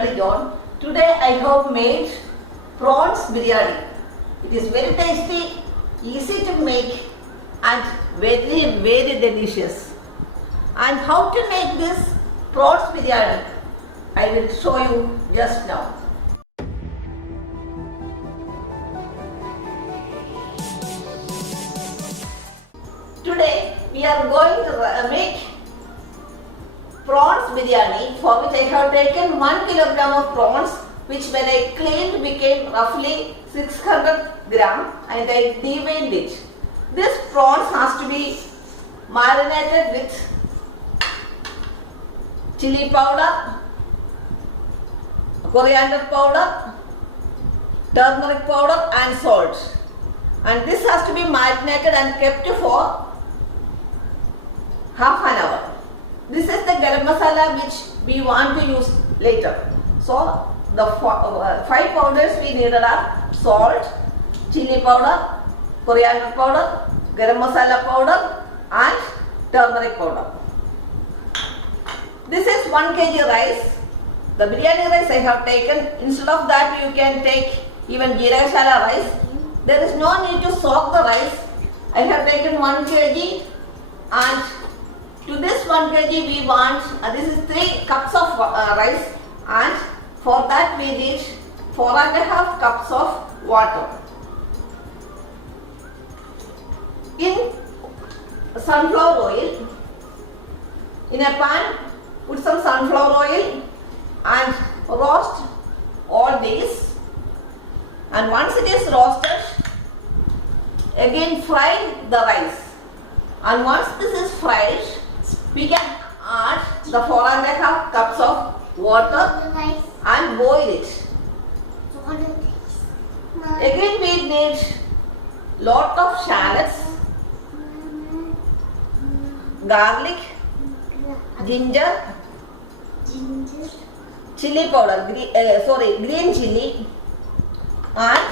Biryani John. Today I have made prawns biryani. It is very tasty, easy to make and very delicious. And how to make this prawns biryani, I will show you just now. Today we are going to make prawns biryani, for which I have taken 1 kilogram of prawns, which when I cleaned became roughly 600 gram, and I deveined it. This prawns has to be marinated with chili powder, coriander powder, turmeric powder and salt. And this has to be marinated and kept for half an hour. This is the garam masala which we want to use later. So the 5 powders we needed are salt, chili powder, coriander powder, garam masala powder and turmeric powder. This is 1 kg rice. The biryani rice I have taken. Instead of that you can take even jeeragashala rice. There is no need to soak the rice. I have taken 1 kg, and to this 1 kg we want, this is 3 cups of rice, and for that we need 4.5 cups of water. In sunflower oil, in a pan put some sunflower oil and roast all these, and once it is roasted, again fry the rice, and once this is fried, we can add the 4.5 cups of water and boil it. Again we need lot of shallots, garlic, ginger, chili powder, green chili, and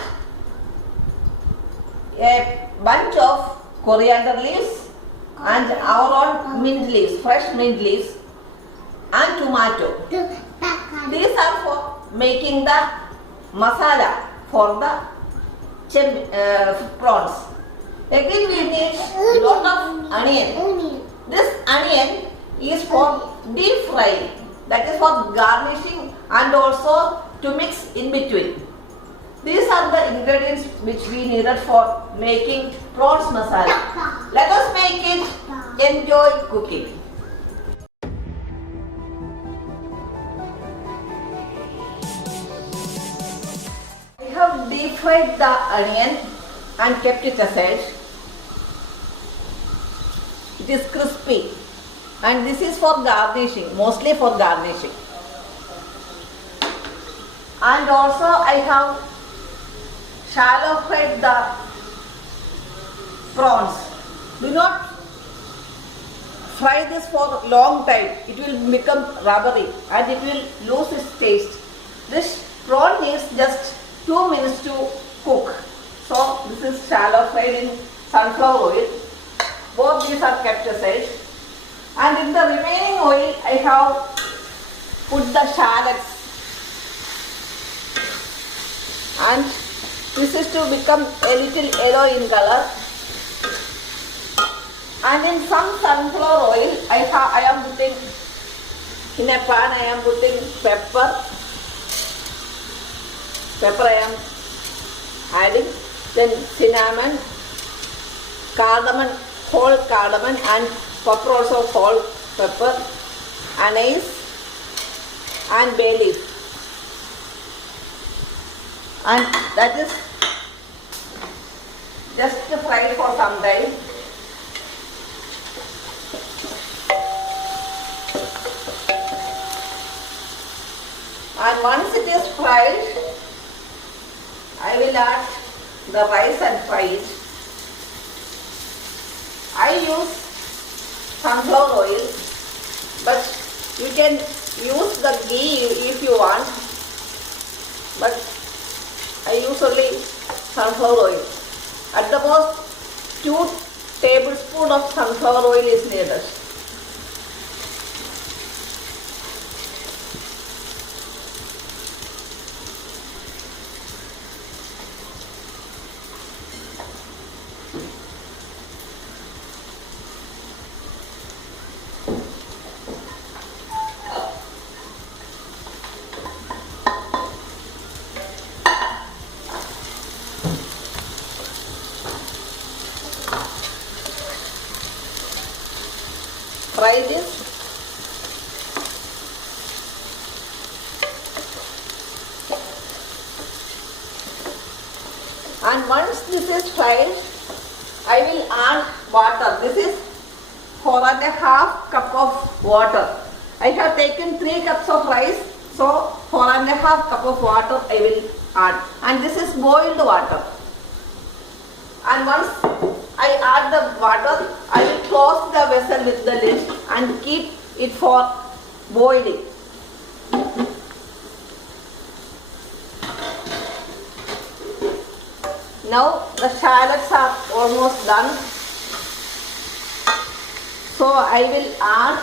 a bunch of coriander leaves and our own mint leaves, fresh mint leaves, and tomato. These are for making the masala for the prawns. Again we need lot of onion. This onion is for deep frying, that is for garnishing and also to mix in between. These are the ingredients which we needed for making prawns masala. Let us make it. Enjoy cooking. I have deep fried the onion and kept it aside. It is crispy, and this is for garnishing, mostly for garnishing. And also I have shallow fried the prawns. Do not fry this for a long time. It will become rubbery and it will lose its taste. This prawn needs just 2 minutes to cook. So this is shallow fried in sunflower oil. Both these are kept aside. And in the remaining oil I have put the shallots, and this is to become a little yellow in color. And in some sunflower oil I am putting, in a pan I am putting pepper I am adding, then cinnamon, cardamom, whole cardamom, and pepper also whole pepper, anise and bay leaf. And that is just fried for some time. And once it is fried, I will add the rice and fry it. I use sunflower oil, but you can use the ghee if you want, but I use only sunflower oil. At the most 2 tablespoons of sunflower oil is needed. fry this. And once this is fried, I will add water. This is 4.5 cup of water. I have taken 3 cups of rice, so 4.5 cup of water I will add. And this is boiled water. And once I add the water, I will close the vessel with the lid and keep it for boiling. Now the shallots are almost done. So I will add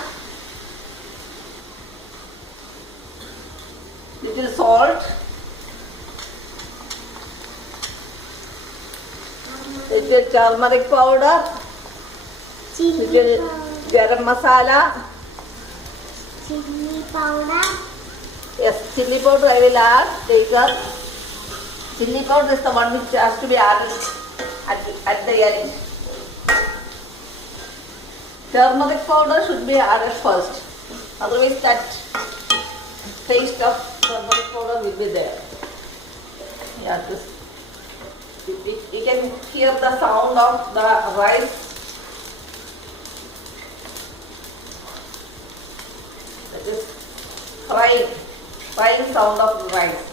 little salt, little turmeric powder, little garam masala. Chili powder. Yes, chili powder I will add later. Chili powder is the one which has to be added at the end. Turmeric powder should be added first. Otherwise that taste of turmeric powder will be there. Yeah, this. You can hear the sound of the rice. That is frying sound of the rice.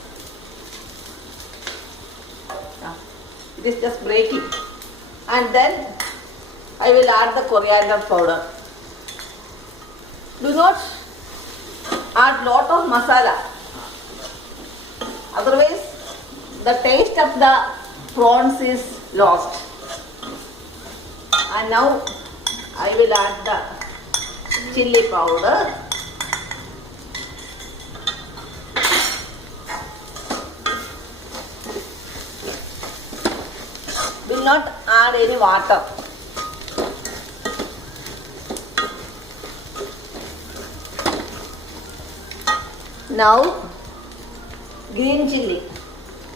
It is just breaking. And then I will add the coriander powder. Do not add lot of masala. Otherwise the taste of the prawns is lost. And now I will add the chili powder. Will not add any water. Now green chilli.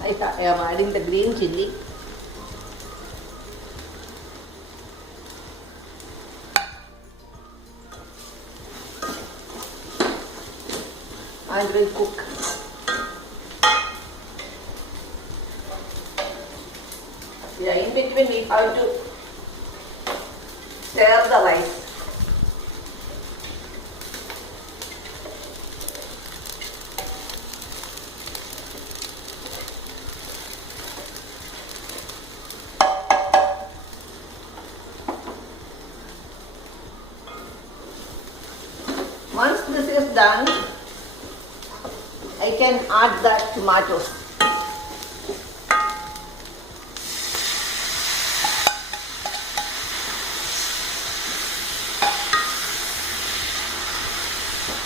I am adding the green chilli. And will cook. Yeah, in between we have to stir the rice. Once this is done, I can add the tomatoes.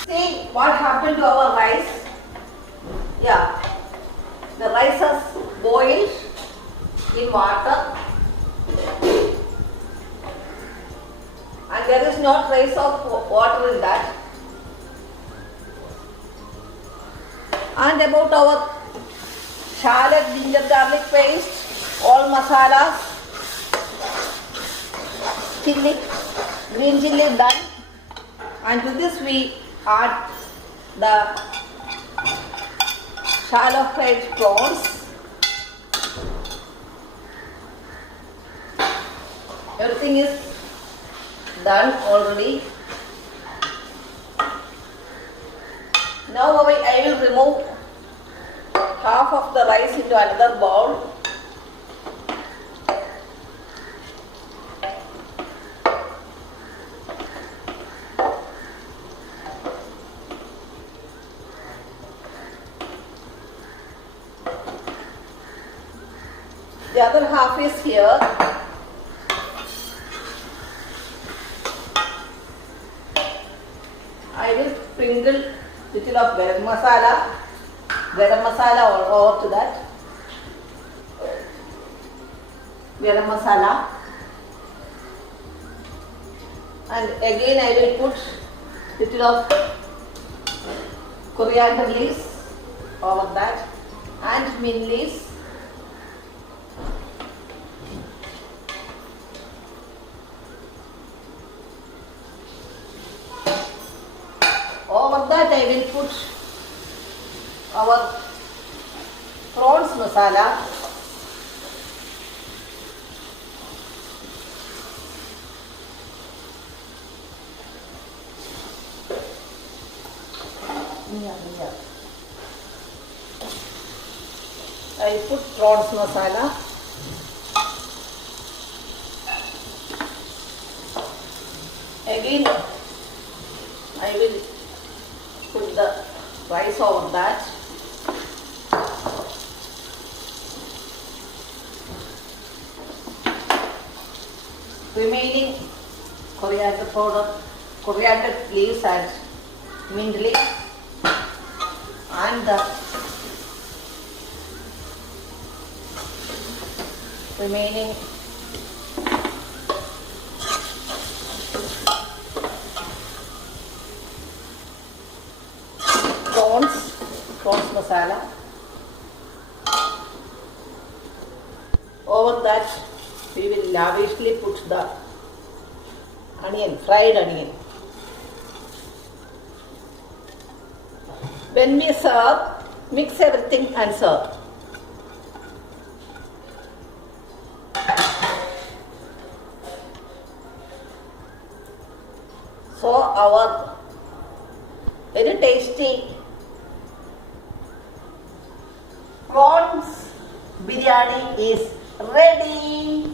See what happened to our rice? Yeah, the rice has boiled in water and there is no trace of water in that. And about our shallot, ginger garlic paste, all masalas, chilli, green chilli done. And to this we add the shallow fried prawns. Everything is done already. Now I will remove half of the rice into another bowl. The other half is here. I will sprinkle little of garam masala over to that. Garam masala. And again I will put little of coriander leaves over that and mint leaves. our prawns masala. I put prawns masala. Again, I will put the rice over that. Remaining coriander powder, coriander leaves and mint leaves, and the remaining prawns masala. Over that we will lavishly put the onion, fried onion. When we serve, mix everything and serve. So our very tasty prawns biryani is ready.